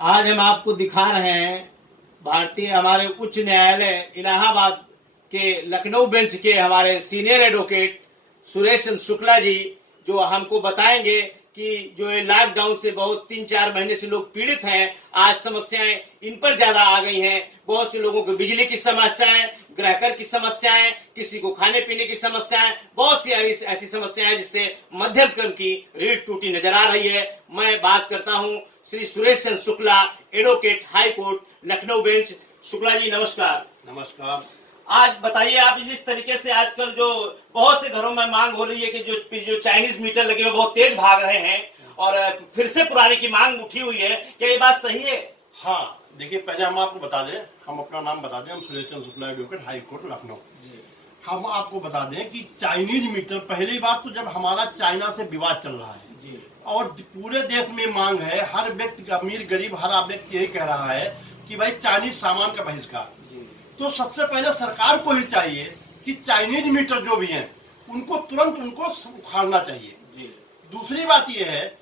आज हम आपको दिखा रहे हैं भारतीय हमारे उच्च न्यायालय इलाहाबाद के लखनऊ बेंच के हमारे सीनियर एडवोकेट सुरेश शुक्ला जी, जो हमको बताएंगे कि जो ये लॉकडाउन से बहुत 3-4 महीने से लोग पीड़ित हैं। आज समस्याएं इन पर ज्यादा आ गई हैं। बहुत से लोगों को बिजली की समस्याएं, ग्राहकर की समस्याएं, किसी को खाने पीने की समस्याएं, बहुत सी ऐसी समस्याएं जिससे मध्यम क्रम की रीढ़ टूटी नजर आ रही है। मैं बात करता हूं Shri Suresh Shukla, advocate, high court, Lucknow bench. Shukla ji नमस्कार। नमस्कार। आज बताइए, आप जिस तरीके से आजकल जो बहुत से घरों में मांग हो रही है कि जो चाइनीज मीटर लगे हुए बहुत तेज भाग रहे हैं और फिर से पुराने की मांग उठी हुई है, क्या ये बात सही है? हाँ, देखिए, पहले हम आपको बता दें, हम अपना नाम बता दें। हम Suresh Shukla, advocate, high court, Lucknow. हम आपको बता दें कि चाइनीज मीटर, पहली बात तो जब हमारा चाइना से विवाद चल रहा है और पूरे देश में मांग है, हर व्यक्ति, अमीर गरीब हर व्यक्ति यही कह रहा है कि भाई चाइनीज सामान का बहिष्कार। तो सबसे पहले सरकार को ही चाहिए कि चाइनीज मीटर जो भी हैं उनको तुरंत उखाड़ना चाहिए। दूसरी बात यह है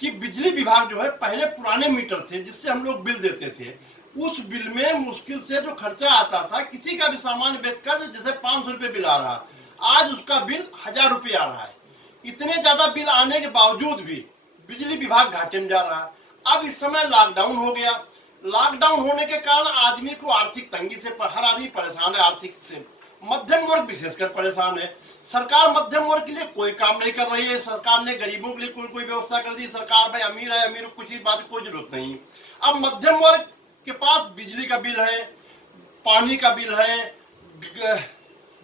कि बिजली विभाग जो है, पहले पुराने मीटर थे जिससे हम लोग बिल देते थे, उस बिल में मुश्किल से जो खर्चा आता था, किसी का भी सामान्य व्यक्ति का जैसे 500 रुपये बिल आ रहा, आज उसका बिल 1000 रुपये आ रहा है। इतने ज्यादा बिल आने के बावजूद भी बिजली विभाग घाटे में जा रहा है। अब इस समय लॉकडाउन हो गया। लॉकडाउन होने के कारण आदमी को आर्थिक तंगी से हर आदमी परेशान है, आर्थिक से मध्यम वर्ग विशेषकर परेशान है। सरकार मध्यम वर्ग के लिए कोई काम नहीं कर रही है। सरकार ने गरीबों के लिए कोई व्यवस्था कर दी। सरकार भाई अमीर है, अमीर को कुछ ही बात की कोई जरूरत नहीं। अब मध्यम वर्ग के पास बिजली का बिल है, पानी का बिल है,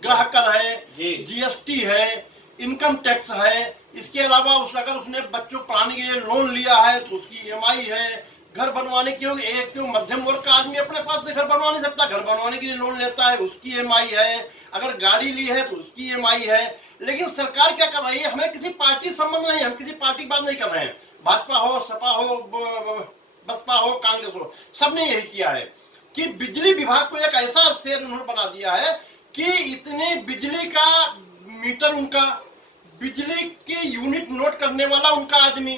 ग्राहक कर है, जीएसटी है, इनकम टैक्स है। इसके अलावा अगर उसने बच्चों को पढ़ाने के लिए लोन लिया है तो उसकी ईएमआई है। घर बनवाने की एक क्यों मध्यम वर्ग का आदमी अपने पास से घर बनवा नहीं सकता, घर बनवाने के लिए लोन लेता है, उसकी ईएमआई है। अगर गाड़ी ली है तो उसकी ईएमआई है। लेकिन सरकार क्या कर रही है, हमें किसी पार्टी संबंध नहीं, हम किसी पार्टी की बात नहीं कर रहे हैं। भाजपा हो, सपा हो, बसपा हो, कांग्रेस हो, सबने यही किया है कि बिजली विभाग को एक ऐसा शेर उन्होंने बना दिया है कि इतनी बिजली का मीटर उनका, बिजली के यूनिट नोट करने वाला उनका आदमी,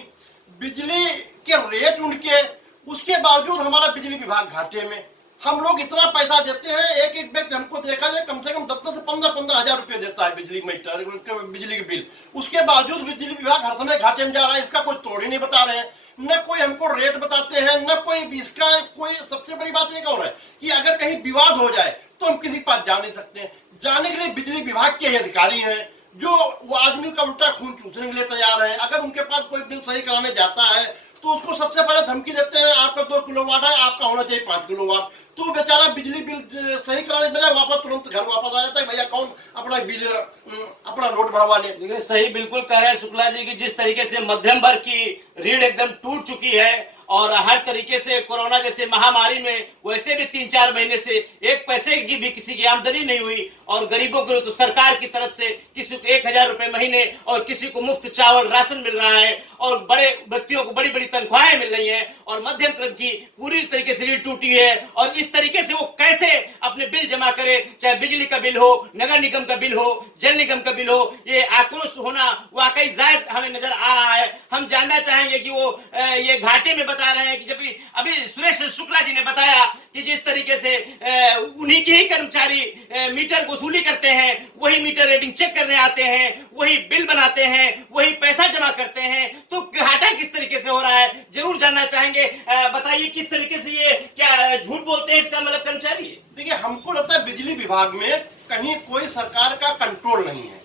बिजली के रेट उनके, उसके बावजूद हमारा बिजली विभाग घाटे में। हम लोग इतना पैसा देते हैं, एक एक व्यक्ति हमको देखा जाए कम से कम 10 से 15 हजार रुपये देता है बिजली मीटर, बिजली के बिल। उसके बावजूद बिजली विभाग हर समय घाटे में जा रहा है। इसका कोई तोड़ ही नहीं बता रहे हैं, न कोई हमको रेट बताते हैं, न कोई इसका कोई। सबसे बड़ी बात एक और है कि अगर कहीं विवाद हो जाए तो हम किसी पास जा नहीं सकते। जाने के लिए बिजली विभाग के अधिकारी हैं जो वो आदमी का उल्टा खून चूसने के लिए तैयार है। अगर उनके पास कोई बिल सही कराने जाता है तो उसको सबसे पहले धमकी देते हैं, आपका 2 किलोवाट है, आपका होना चाहिए 5 किलोवाट। तो बेचारा बिजली बिल सही कराने बजाय वापस तुरंत घर वापस आ जाता है, भैया कौन अपना बिजली अपना लोड बढ़वा ले। देखिए, सही बिल्कुल कह रहे हैं शुक्ला जी की जिस तरीके से मध्यम वर्ग की रीढ़ एकदम टूट चुकी है और हर तरीके से कोरोना जैसे महामारी में वैसे भी 3-4 महीने से एक पैसे की भी किसी की आमदनी नहीं हुई और गरीबों को तो सरकार की तरफ से किसी को 1000 रुपए महीने और किसी को मुफ्त चावल राशन मिल रहा है और बड़े व्यक्तियों को बड़ी बड़ी तनख्वाहें मिल रही हैं और मध्यम क्रम की पूरी तरीके से रीढ़ टूटी है। और इस तरीके से वो कैसे अपने बिल जमा करे, चाहे बिजली का बिल हो, नगर निगम का बिल हो, जल निगम का बिल हो। ये आक्रोश होना वाकई जायज हमें नजर आ रहा है। हम जानना चाहेंगे कि वो ये घाटे में बता रहे हैं कि जब अभी सुरेश शुक्ला जी ने बताया कि जिस तरीके से उन्हीं के ही कर्मचारी मीटर को वसूली करते हैं, वही मीटर रीडिंग चेक करने आते हैं, वही बिल बनाते हैं, वही पैसा जमा करते हैं, तो घाटा किस तरीके से हो रहा है जरूर जानना चाहेंगे। बताइए किस तरीके से ये क्या झूठ बोलते हैं, इसका मतलब कर्मचारी? देखिए, हमको लगता है बिजली विभाग में कहीं कोई सरकार का कंट्रोल नहीं है।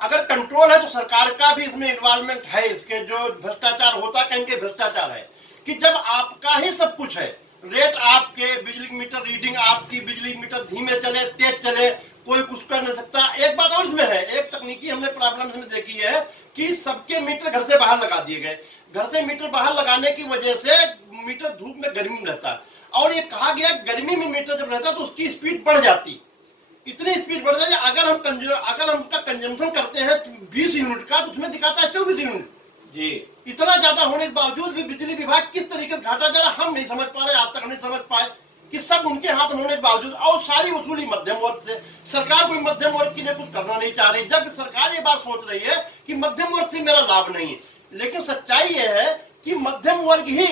अगर कंट्रोल है तो सरकार का भी इसमें इन्वॉल्वमेंट है। इसके जो भ्रष्टाचार होता है, कहीं के भ्रष्टाचार है कि जब आपका ही सब कुछ है, रेट आपके, बिजली मीटर रीडिंग आपकी, बिजली मीटर धीमे चले तेज चले, कोई कुछ कर नहीं सकता। एक बात और इसमें है, एक तकनीकी हमने प्रॉब्लम इसमें देखी है कि सबके मीटर घर से बाहर लगा दिए गए। घर से मीटर बाहर लगाने की वजह से मीटर धूप में गर्मी में रहता है और ये कहा गया गर्मी में मीटर जब रहता है तो उसकी स्पीड बढ़ जाती, इतनी स्पीड बढ़ जाती है। अगर हम उसका कंजम्पशन करते हैं 20 यूनिट का तो उसमें दिखाता है 24 यूनिट जी। इतना ज्यादा होने के बावजूद भी बिजली विभाग किस तरीके से घाटा जा रहा है हम नहीं समझ पा रहे, आज तक नहीं समझ पाए कि सब उनके हाथ में होने के बावजूद और सारी वसूली मध्यम वर्ग से। सरकार कोई मध्यम वर्ग के लिए कुछ करना नहीं चाह रही, जब सरकार ये बात सोच रही है कि मध्यम वर्ग से मेरा लाभ नहीं है। लेकिन सच्चाई ये है कि मध्यम वर्ग ही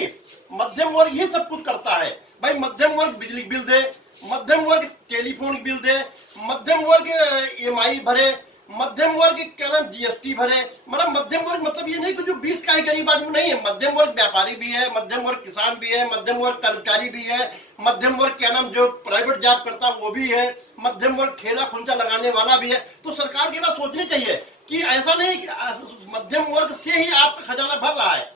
मध्यम वर्ग ये सब कुछ करता है भाई। मध्यम वर्ग बिजली बिल दे, मध्यम वर्ग टेलीफोन बिल दे, मध्यम वर्ग EMI भरे, मध्यम वर्ग क्या नाम GST भरे। मतलब मध्यम वर्ग मतलब ये नहीं कि जो 20 का ही गरीब आदमी नहीं है। मध्यम वर्ग व्यापारी भी है, मध्यम वर्ग किसान भी है, मध्यम वर्ग कर्मचारी भी है, मध्यम वर्ग क्या नाम जो प्राइवेट जॉब करता है वो भी है, मध्यम वर्ग ठेला खुंचा लगाने वाला भी है। तो सरकार की बात सोचनी चाहिए कि ऐसा नहीं कि मध्यम वर्ग से ही आपका खजाना भर रहा है,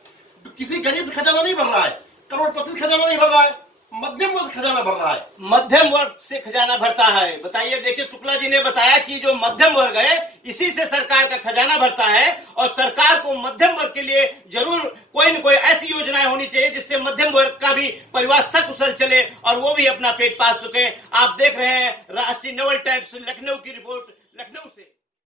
किसी गरीब खजाना नहीं भर रहा है, करोड़पति खजाना नहीं भर रहा है, मध्यम वर्ग खजाना भर रहा है। मध्यम वर्ग से खजाना भरता है। बताइए, देखिए शुक्ला जी ने बताया कि जो मध्यम वर्ग है इसी से सरकार का खजाना भरता है और सरकार को मध्यम वर्ग के लिए जरूर कोई न कोई ऐसी योजनाएं होनी चाहिए जिससे मध्यम वर्ग का भी परिवार सकुशल चले और वो भी अपना पेट पाल सके। आप देख रहे हैं राष्ट्रीय नवल टाइम्स लखनऊ की रिपोर्ट लखनऊ से।